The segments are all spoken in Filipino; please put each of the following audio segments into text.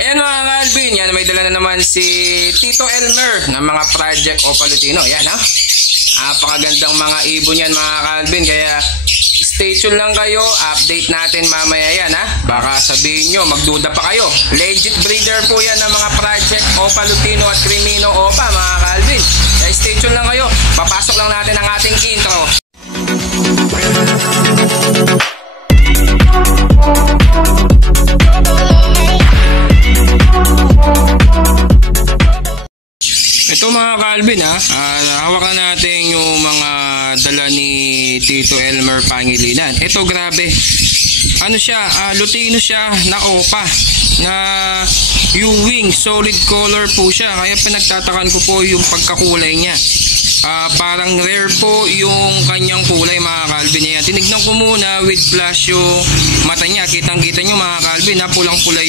Ayan mga Calvin, yan may dala na naman si Tito Elmer ng mga Project Opa Lutino. Yan ha. Napakagandang mga ibon yan mga Calvin. Kaya stay tuned lang kayo. Update natin mamaya yan ha. Baka sabihin nyo, magduda pa kayo. Legit breeder po yan ng mga Project Opa Lutino at Crimino Opa mga Calvin. Kaya stay tuned lang kayo. Papasok lang natin ang ating intro. Ito mga Calvin ha, hawakan natin yung mga dala ni Tito Elmer Pangilinan. Ito grabe, ano siya, Lutino siya na Opa, na Ewing, solid color po siya. Kaya pinagtatakan ko po yung pagkakulay niya. Parang rare po yung kanyang kulay mga Calvin. Ayan, tinignan ko muna with flash yung mata niya. Kitang-kita nyo mga Calvin na pulang-pula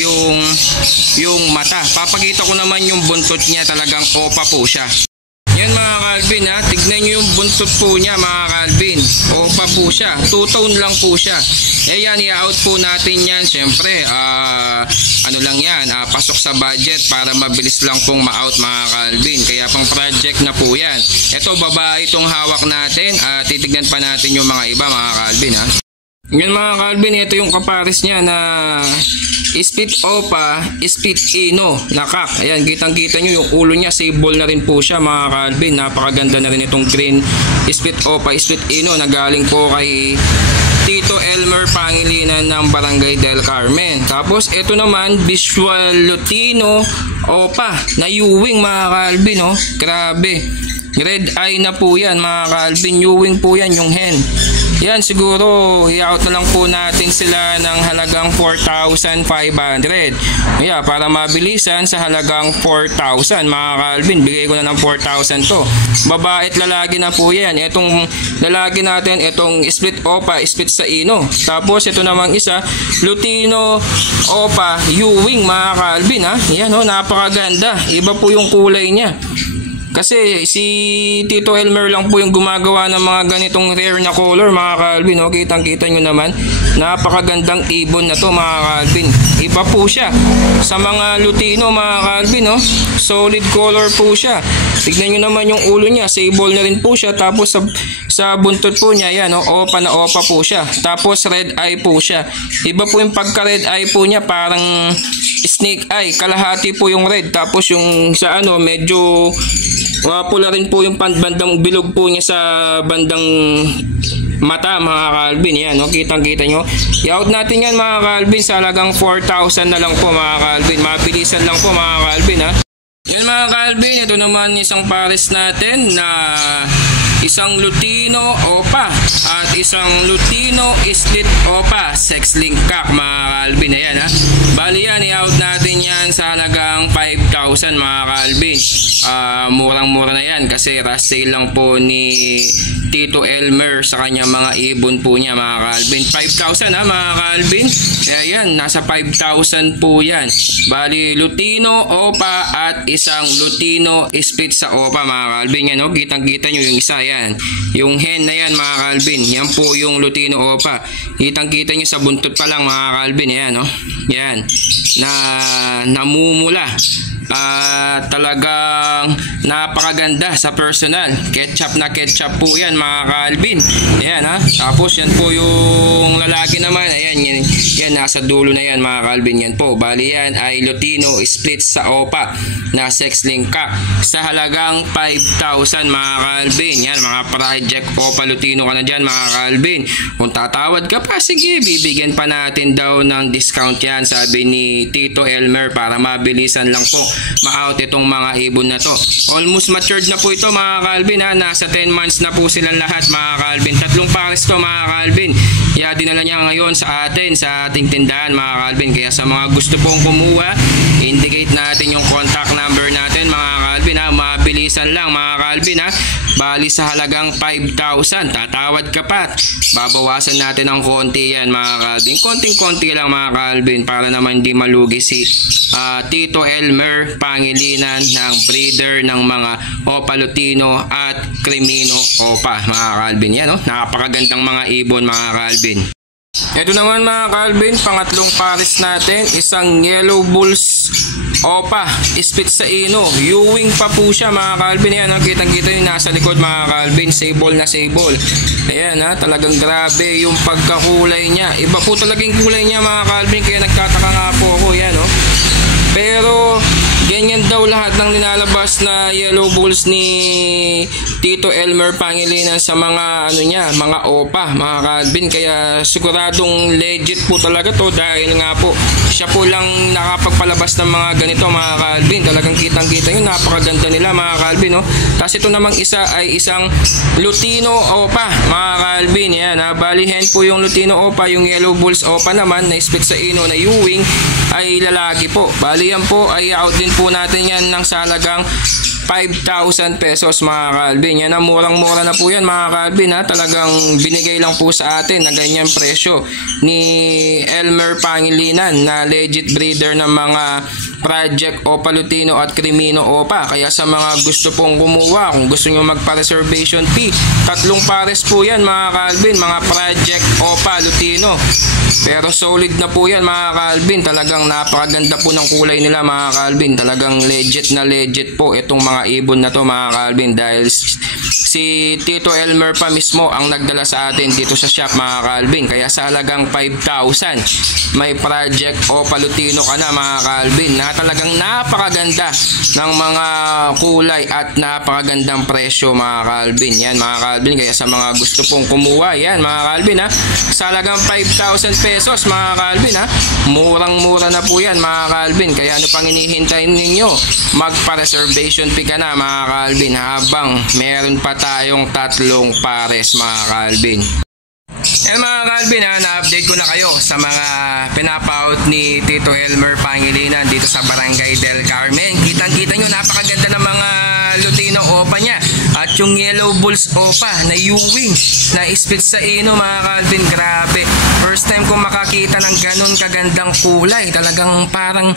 yung mata. Papakita ko naman yung buntot niya, talagang Opa po siya. Yan mga Calvin ha, tignan nyo yung buntot po niya mga Calvin. Opa po siya, two-tone lang po siya. Ayan, i-out po natin yan. Siyempre, ano lang yan, pasok sa budget para mabilis lang pong ma-out mga Calvin. Kaya pang project na po yan. Ito, babae itong hawak natin. Titignan pa natin yung mga iba mga Calvin ha. Yan mga Calvin, ito yung kapares niya na split Opa, split Ino, nakak. Ayan, kitang-kita nyo yung ulo niya, sable na rin po siya mga Calvin. Napakaganda na rin itong green split Opa, split Ino na galing po kay Tito Elmer Pangilinan ng Barangay Del Carmen. Tapos ito naman, visual Lutino Opa na Ewing mga Calvin, oh. Grabe. Red eye na po yan mga Calvin. Ewing po yan yung hen. Yan, siguro i-out na lang po natin sila ng halagang 4,500. Yeah, para mabilisan sa halagang 4,000 mga Calvin. Bigay ko na ng 4,000 to. Babae at lalaki na po yan. Itong lalaki natin, itong split Opa, split sa Ino. Tapos ito namang isa, Lutino Opa, Ewing mga Calvin ha. Yan oh, napakaganda. Iba po yung kulay niya. Kasi si Tito Elmer lang po yung gumagawa ng mga ganitong rare na color mga Calvin. O, kitang-kita nyo naman, napakagandang ibon na to mga Calvin. Iba po siya sa mga Lutino mga Calvin. O, solid color po siya. Tignan nyo naman yung ulo niya, sable na rin po siya. Tapos sa buntot po niya, yan o, Opa na Opa po siya. Tapos red eye po siya. Iba po yung pagka red eye po niya, parang snake eye, kalahati po yung red. Tapos yung sa ano, medyo pula rin po yung bandang bilog po niya sa bandang mata mga Calvin. Yan, no? Kitang-kita nyo. I-out natin yan mga Calvin sa halagang 4,000 na lang po mga Calvin. Mabilisan lang po mga Calvin ha. Yan mga Calvin, ito naman isang pares natin na isang Lutino Opa at isang Lutino split Opa, sex link cock mga Calvin. Ayan ha. Bali yan, i-out natin yan sa halagang 5,000 mga Calvin. Murang-mura na yan kasi rush sale lang po ni Tito Elmer sa kanyang mga ibon po niya mga Calvin. 5,000 ha mga Calvin. Kaya yan, nasa 5,000 po yan. Bali Lutino Opa at isang Lutino split sa Opa mga Calvin. Yan o, kitang-kita nyo yung isa yan. Yung hen na yan mga Calvin. Yan po yung Lutino Opa. Kitang-kita nyo sa buntot pa lang mga Calvin. Yan o. Yan. Na namumula. Talagang napakaganda sa personal. Ketchup na ketchup po yan mga Calvin. Ayan ha. Tapos yan po yung lalaki naman. Ayan yan nasa dulo na yan mga Calvin. Yan po. Bali yan ay Lutino split sa Opa na sex link cock sa halagang 5,000 mga Calvin. Yan mga Project Opa Lutino ka na dyan mga Calvin. Kung tatawad ka pa, sige, bibigyan pa natin daw ng discount yan, sabi ni Tito Elmer, para mabilisan lang po ma-out itong mga ibon na to. Almost matured na po ito mga Calvin ha. Nasa 10 months na po silang lahat mga Calvin. Tatlong pares to mga Calvin. Kaya dinala niya ngayon sa atin, sa ating tindahan mga Calvin. Kaya sa mga gusto pong kumuha, indicate natin yung contact number natin mga Calvin ha. Mabilisan lang mga Calvin ha. Bali sa halagang 5,000. Tatawad ka pa. Babawasan natin ng konti yan mga Calvin. Konting-konti lang mga Calvin para naman di malugi si Tito Elmer Pangilinan ng breeder ng mga Opa Lutino at Crimino Opa mga Calvin. Yan, no? Napakagandang mga ibon mga Calvin. Ito naman mga Calvin, pangatlong pares natin, isang Yellow Bulls Opa, split sa ino, Ewing pa po siya mga Calvin. Ayan, kitang-kita yung nasa likod mga Calvin, sable na sable. Ayan talagang grabe yung pagkakulay niya. Iba po talagang kulay niya mga Calvin, kaya nagtataka nga po ako. Yan pero ganyan daw lahat ng nilalabas na Yellow Bulls ni Tito Elmer Pangilinan sa mga mga Opa mga Calvin, kaya siguradong legit po talaga to dahil nga po siya po lang nakapagpalabas ng mga ganito mga Calvin. Talagang kitang-kita yun, napakaganda nila mga Calvin Tapos ito namang isa ay isang Lutino Opa mga Calvin. Yan balihen po yung Lutino Opa. Yung Yellow Bulls Opa naman na split sa ino na Ewing ay lalaki po. Bali yan po ay out din po natin yan ng salagang 5,000 pesos mga Calvin. Yan murang-mura na po yan mga Calvin Talagang binigay lang po sa atin na ganyan presyo ni Elmer Pangilinan na legit breeder ng mga Project Opa Lutino at Crimino Opa. Kaya sa mga gusto pong kumuha, kung gusto nyo magpa-reservation fee, 3 pares po yan mga Calvin, mga Project Opa Lutino. Pero solid na po yan mga Calvin. Talagang napakaganda po ng kulay nila mga Calvin. Talagang legit na legit po itong mga ibon na to mga Calvin, dahil si Tito Elmer pa mismo ang nagdala sa atin dito sa shop mga Calvin. Kaya sa halagang 5,000 may Project Opa Lutino ka na mga Calvin, na talagang napakaganda ng mga kulay at napakagandang presyo mga Calvin. Yan mga Calvin, kaya sa mga gusto pong kumuha, yan mga Calvin sa halagang 5,000 pesos mga Calvin murang-mura na po yan mga Calvin. Kaya ano pang hinihintay ninyo, magpa-reservation fee ka na mga Calvin, habang meron pa tayong 3 pares mga Calvin. Mga Calvin na-update ko na kayo sa mga pinapaut ni Tito Elmer Pangilinan dito sa Barangay del Carmen. Kitang-kita nyo, napakaganda ng mga Lutino Opa niya. At yung Yellow Bulls Opa na Ewing na split sa ino mga Calvin, grabe. First time ko makakita ng ganun kagandang kulay. Talagang parang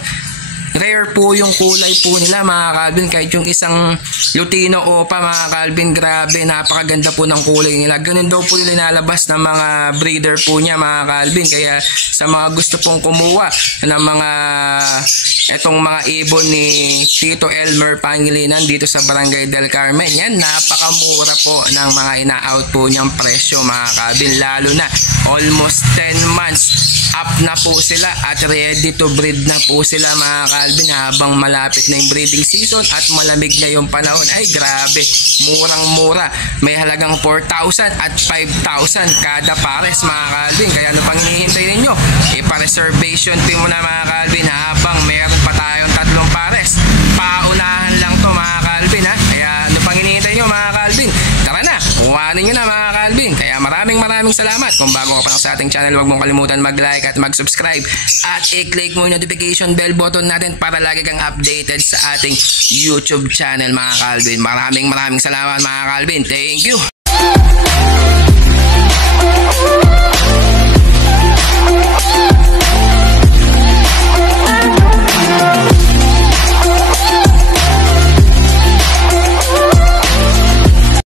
rare po yung kulay po nila mga Calvin. Kahit yung isang Lutino Opa mga Calvin, grabe, napakaganda po ng kulay nila. Ganun daw po nila inalabas ng mga breeder po niya mga Calvin. Kaya sa mga gusto pong kumuha ng mga etong mga ibon ni Tito Elmer Pangilinan dito sa Barangay del Carmen, yan napakamura po ng mga ina-out po niyang presyo mga Calvin. Lalo na almost 10 months up na po sila at ready to breed na po sila mga Calvin, habang malapit na yung breeding season at malamig na yung panahon. Ay grabe, murang-mura. May halagang 4,000 at 5,000 kada pares mga Calvin. Kaya ano pang hinihintay ninyo? Ipa-reservation fee mo na mga Calvin, habang meron pa tayong 3 pares. Paunahan lang to mga Calvin Kaya ano pang hinihintay nyo mga Calvin? Tara na, kuhanin nyo na mga Calvin. Kaya maraming salamat. Kung bago ka pa lang sa ating channel, huwag mong kalimutan mag-like at mag-subscribe at i-click mo yung notification bell button natin para lagi kang updated sa ating YouTube channel mga Calvin. Maraming salamat mga Calvin. Thank you.